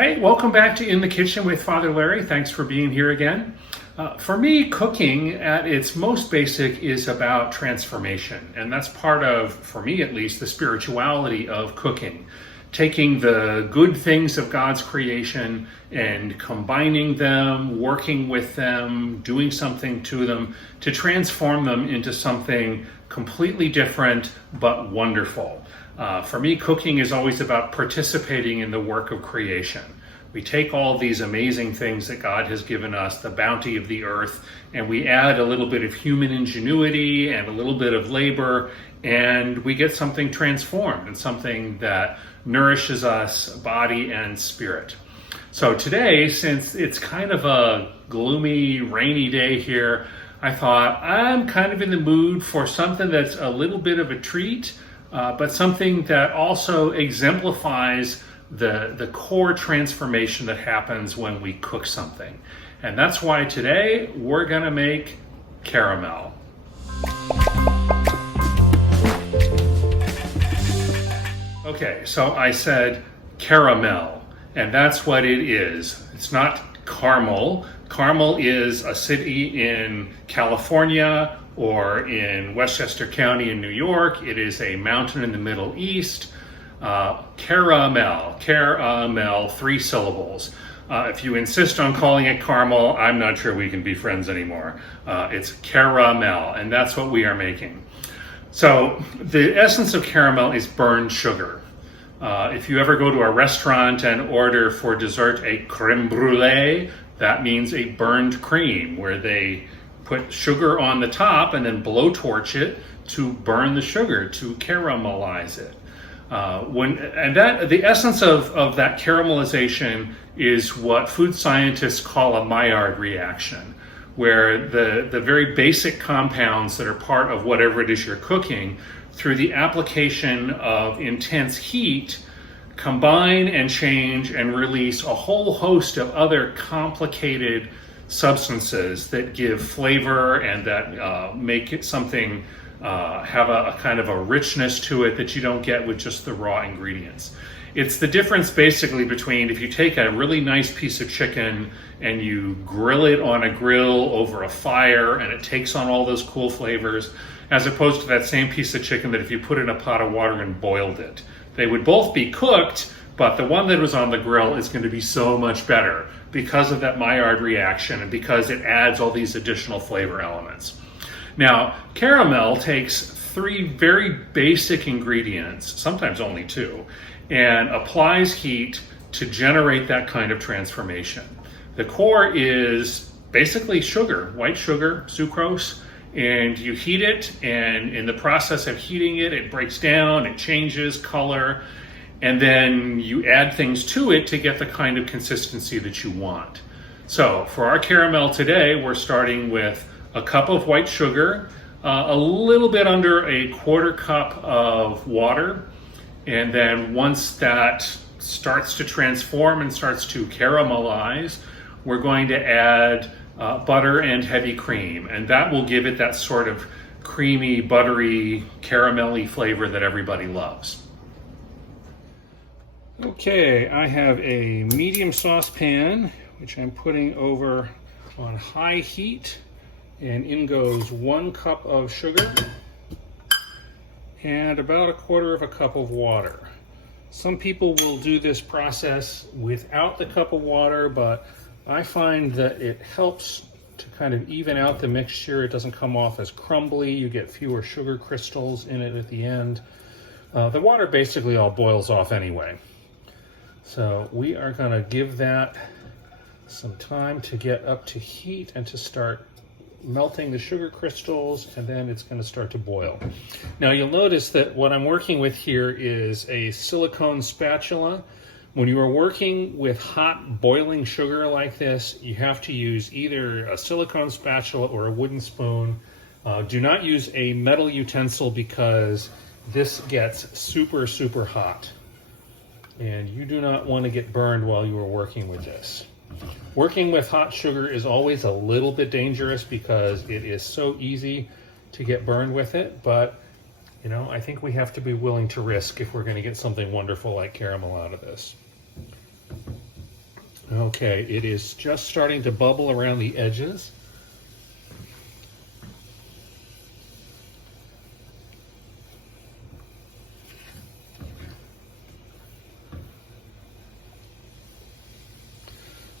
Hey, welcome back to In the Kitchen with Father Larry. Thanks for being here again. For me, cooking at its most basic is about transformation. And that's part of, for me at least, the spirituality of cooking. Taking the good things of God's creation and combining them, working with them, doing something to them to transform them into something completely different but wonderful. For me, cooking is always about participating in the work of creation. We take all these amazing things that God has given us, the bounty of the earth, and we add a little bit of human ingenuity and a little bit of labor, and we get something transformed and something that nourishes us, body and spirit. So today, since it's kind of a gloomy, rainy day here, I thought I'm kind of in the mood for something that's a little bit of a treat, but something that also exemplifies the core transformation that happens when we cook something. And that's why today we're gonna make caramel. Okay, so I said caramel, and that's what it is. It's not Carmel. Carmel is a city in California or in Westchester County in New York. It is a mountain in the Middle East. Caramel, 3 syllables. If you insist on calling it Carmel, I'm not sure we can be friends anymore. It's caramel, and that's what we are making. So the essence of caramel is burned sugar. If you ever go to a restaurant and order for dessert a creme brulee, that means a burned cream, where they put sugar on the top and then blowtorch it to burn the sugar, to caramelize it. The essence of that caramelization is what food scientists call a Maillard reaction, where the very basic compounds that are part of whatever it is you're cooking, through the application of intense heat, combine and change and release a whole host of other complicated substances that give flavor and that make it something have a kind of a richness to it that you don't get with just the raw ingredients. It's the difference basically between if you take a really nice piece of chicken and you grill it on a grill over a fire and it takes on all those cool flavors, as opposed to that same piece of chicken that if you put in a pot of water and boiled it. They would both be cooked, but the one that was on the grill is going to be so much better because of that Maillard reaction and because it adds all these additional flavor elements. Now, caramel takes 3 very basic ingredients, sometimes only 2, and applies heat to generate that kind of transformation. The core is basically sugar, white sugar, sucrose, and you heat it, and in the process of heating it, it breaks down, it changes color, and then you add things to it to get the kind of consistency that you want. So for our caramel today, we're starting with a cup of white sugar, a little bit under a 1/4 cup of water, and then once that starts to transform and starts to caramelize, we're going to add butter and heavy cream, and that will give it that sort of creamy, buttery, caramelly flavor that everybody loves. Okay, I have a medium saucepan, which I'm putting over on high heat. And in goes 1 cup of sugar and about 1/4 cup of water. Some people will do this process without the cup of water, but I find that it helps to kind of even out the mixture. It doesn't come off as crumbly. You get fewer sugar crystals in it at the end. The water basically all boils off anyway. So we are going to give that some time to get up to heat and to start melting the sugar crystals, and then it's going to start to boil. Now you'll notice that what I'm working with here is a silicone spatula. When you are working with hot boiling sugar like this, you have to use either a silicone spatula or a wooden spoon. Do not use a metal utensil because this gets super, super hot. And you do not want to get burned while you are working with this. Working with hot sugar is always a little bit dangerous because it is so easy to get burned with it, but I think we have to be willing to risk if we're going to get something wonderful like caramel out of this. Okay, it is just starting to bubble around the edges.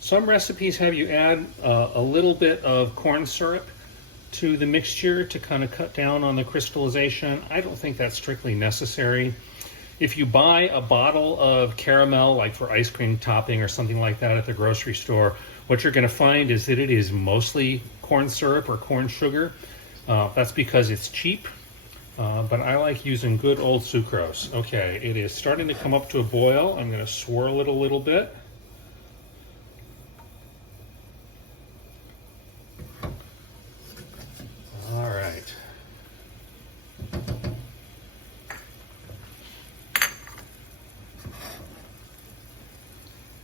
Some recipes have you add a little bit of corn syrup to the mixture to kind of cut down on the crystallization. I don't think that's strictly necessary. If you buy a bottle of caramel, like for ice cream topping or something like that at the grocery store, what you're going to find is that it is mostly corn syrup or corn sugar. That's because it's cheap, but I like using good old sucrose. Okay, it is starting to come up to a boil. I'm going to swirl it a little bit. All right.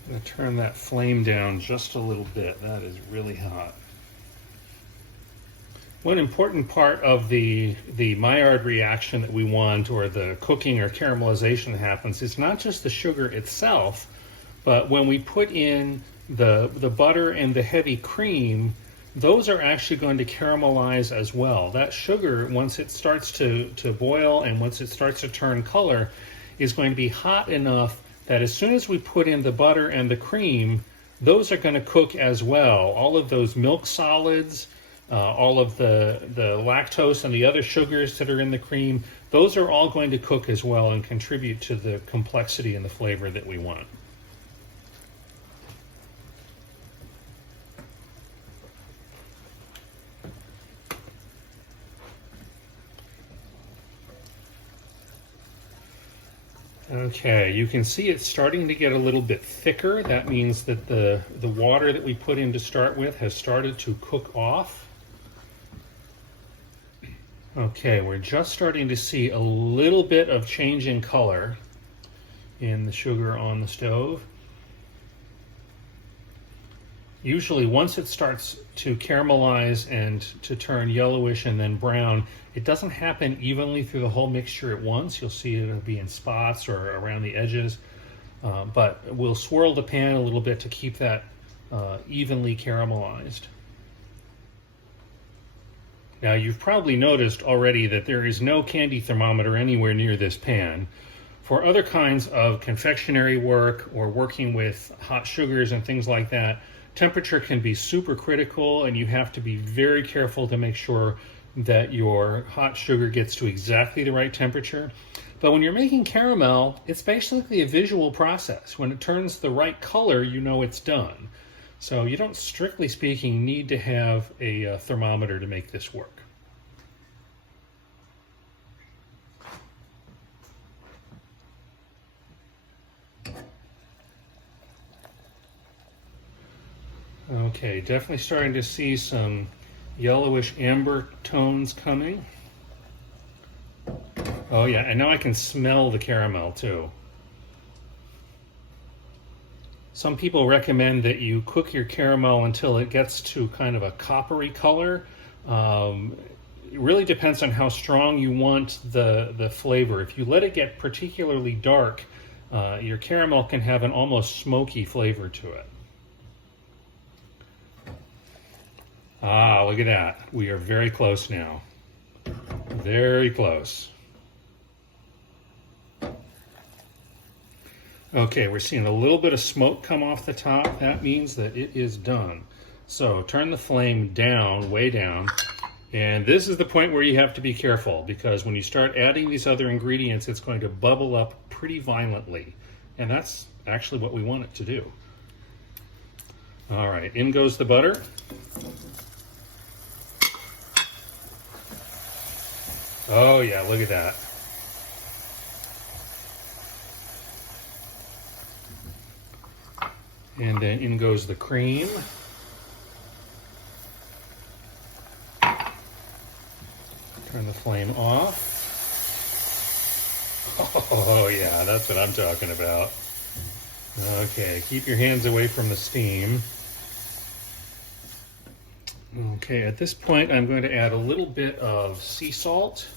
I'm going to turn that flame down just a little bit. That is really hot. One important part of the Maillard reaction that we want, or the cooking or caramelization that happens, is not just the sugar itself, but when we put in the butter and the heavy cream, those are actually going to caramelize as well. That sugar, once it starts to boil and once it starts to turn color, is going to be hot enough that as soon as we put in the butter and the cream, those are going to cook as well. All of those milk solids, all of the lactose and the other sugars that are in the cream, those are all going to cook as well and contribute to the complexity and the flavor that we want. Okay, you can see it's starting to get a little bit thicker. That means that the water that we put in to start with has started to cook off. Okay, we're just starting to see a little bit of change in color in the sugar on the stove. Usually once it starts to caramelize and to turn yellowish and then brown, it doesn't happen evenly through the whole mixture at once. You'll see it'll be in spots or around the edges, but we'll swirl the pan a little bit to keep that evenly caramelized. Now you've probably noticed already that there is no candy thermometer anywhere near this pan. For other kinds of confectionery work or working with hot sugars and things like that, temperature can be super critical, and you have to be very careful to make sure that your hot sugar gets to exactly the right temperature. But when you're making caramel, it's basically a visual process. When it turns the right color, you know it's done. So you don't, strictly speaking, need to have a thermometer to make this work. Okay, definitely starting to see some yellowish amber tones coming. Oh yeah, and now I can smell the caramel too. Some people recommend that you cook your caramel until it gets to kind of a coppery color. It really depends on how strong you want the flavor. If you let it get particularly dark, your caramel can have an almost smoky flavor to it. Ah, look at that. We are very close now. Very close. Okay, we're seeing a little bit of smoke come off the top. That means that it is done. So turn the flame down, way down. And this is the point where you have to be careful, because when you start adding these other ingredients, it's going to bubble up pretty violently. And that's actually what we want it to do. All right, in goes the butter. Oh yeah, look at that. And then in goes the cream. Turn the flame off. Oh yeah, that's what I'm talking about. Okay, keep your hands away from the steam. Okay, at this point I'm going to add a little bit of sea salt.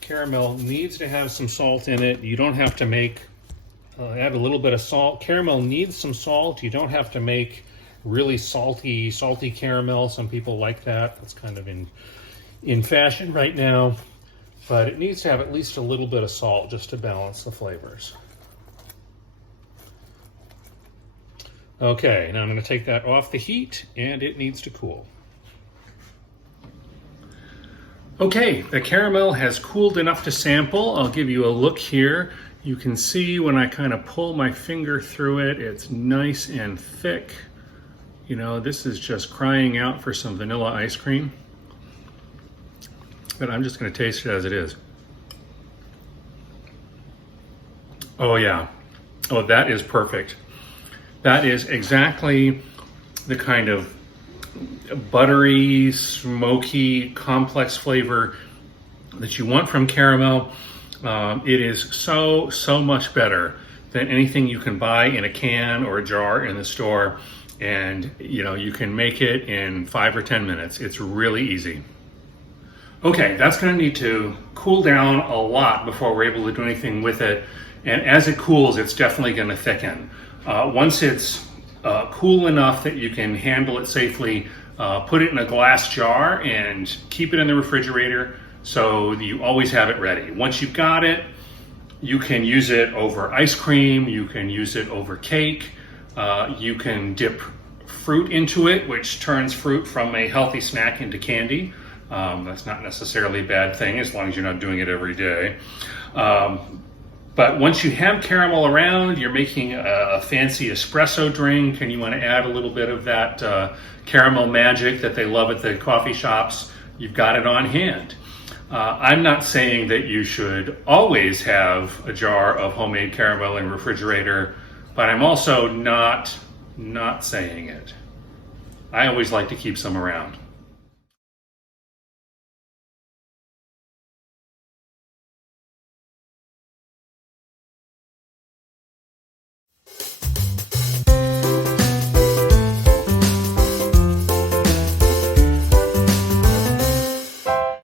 Caramel needs to have some salt in it. You don't have to make Add a little bit of salt. Caramel needs some salt. You don't have to make really salty caramel. Some people like that. That's kind of in fashion right now. But it needs to have at least a little bit of salt just to balance the flavors. Okay, now I'm going to take that off the heat, and it needs to cool. Okay, the caramel has cooled enough to sample. I'll give you a look here. You can see when I kind of pull my finger through it, it's nice and thick. You know, this is just crying out for some vanilla ice cream. But I'm just going to taste it as it is. Oh yeah. Oh, that is perfect. That is exactly the kind of buttery, smoky, complex flavor that you want from caramel. It is so much better than anything you can buy in a can or a jar in the store. And you know, you can make it in 5 or 10 minutes. It's really easy. Okay, that's going to need to cool down a lot before we're able to do anything with it. And as it cools, it's definitely going to thicken. Once it's cool enough that you can handle it safely, put it in a glass jar and keep it in the refrigerator so you always have it ready. Once you've got it, you can use it over ice cream, you can use it over cake, you can dip fruit into it, which turns fruit from a healthy snack into candy. That's not necessarily a bad thing as long as you're not doing it every day. But once you have caramel around, you're making a fancy espresso drink and you want to add a little bit of that caramel magic that they love at the coffee shops, you've got it on hand. I'm not saying that you should always have a jar of homemade caramel in the refrigerator, but I'm also not saying it. I always like to keep some around.